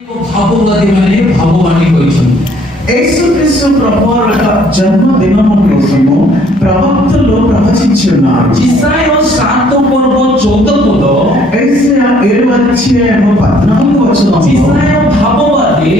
భావవాదిమని భావవాణి କହିଛନ୍ତି। యేసుక్రీస్తు ప్రభువారి యొక్క జన్మదినము కోసము ప్రవక్తలు ప్రవచించి ఉన్నారు। ఇస్రాయేల్ 7 పర్వ 14 పద యెషయా 7 అధ్యాయము 14 వచనం ఇస్రాయేల్ భావవాది